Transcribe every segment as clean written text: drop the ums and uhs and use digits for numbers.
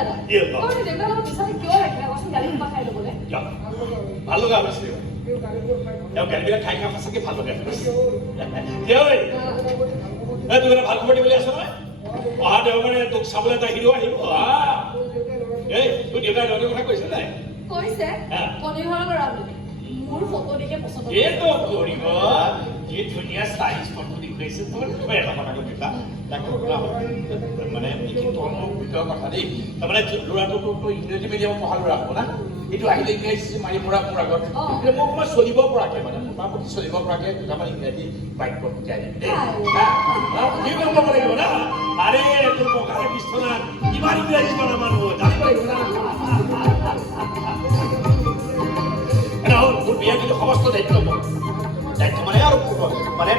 দাদা তই দেউতাৰ লগত বিচাৰি কিয় ৰাখিলা কচোন গালি খোপা খাই ল'বলৈ ভাল লগা হৈছে তেওঁ গালিবিলাক খাই খাই সঁচাকৈ ভাল লগা হৈছে তুমি ভাল খবৰ দিবলৈ আছ নহয় অহা দেওবাৰে তোক চাবলৈ এটা হিৰো আহিব এই তোৰ দেউতাই নদীৰ কথা কৈছে নাই কৈছে কণীঘৰৰ ল'ৰা বুলি মোৰ ফটো দেখে পছন্দ এইটো কৰিব কি ধুনীয়া ষ্টাইলিছ ফটো দেখুৱাইছে তোৰ এটা কথা কৈ দিবা মানে ভিতৰৰ কথা দেই তাৰমানে ল'ৰাটোতো ইংৰাজী মিডিয়ামত পঢ়া ল'ৰা হ'ব না এইটো আহিলে ইংৰাজী মাৰি পৰা মোৰ আগত মোক মই চলিব পৰাকৈ মানে মোটামুটি চলিব পৰাকৈ দুটামান ইংৰাজী বাক্য শিকাই দিম দেই কি কৰিব লাগিব না আৰে তোৰ ককাৰে বিশ্বনাথ কিমান ইংৰাজী জনা মানুহ জানিব লাগিব না তোৰ বিয়া কিন্তু সমস্ত দায়িত্ব মোৰ দায়িত্ব মানে আৰু মানে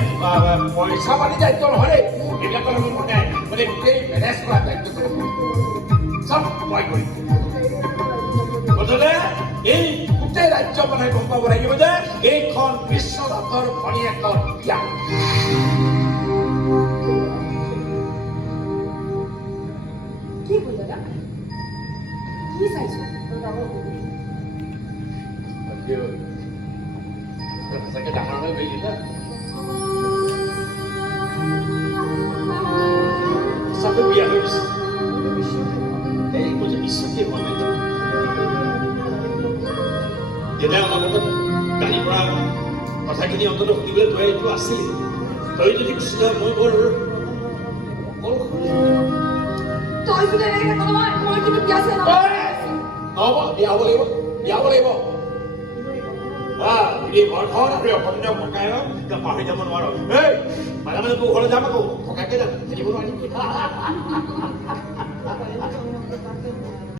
পইচা পাতি দায়িত্ব নহয় দেই এইবিলাকৰ মানে মানে গোটেই মেনেজ কৰা দায়িত্ব চব মই কৰিম গতিকে এই গোটেই ৰাজ্য মানে গম পাব লাগিব যে এইখন বিশ্বনাথৰ ভনীয়েকৰ বিয়া কি হ'ল দাদা কি চাইছো সঁচাকৈ ডাঙৰ হৈ গৈ দিলা সঁচাকৈ বিয়া হৈ গৈছে এই কৈছে বিশ্বাসেই হোৱা নাই দেউতাই অলপত গাড়ীৰ পৰা কথাখিনি অন্ততঃ সুধিবলৈ তই এইটো আছিলি তই যদি গুচি যাৱ মই বৰ তই যদি এনেকৈ থাক নহয় মই কিন্তু বিয়া চিয়া নহ'ব বিয়া হ'ব লাগিব বিয়া হ'ব লাগিব এই ঘৰখন আৰু অসমীয়া ককায়ক পাহৰি যাব নোৱাৰো এই মাজে মাজে তোৰ ঘৰলৈ যাম আকৌ ককাকে যাম খেলিব নোৱাৰিম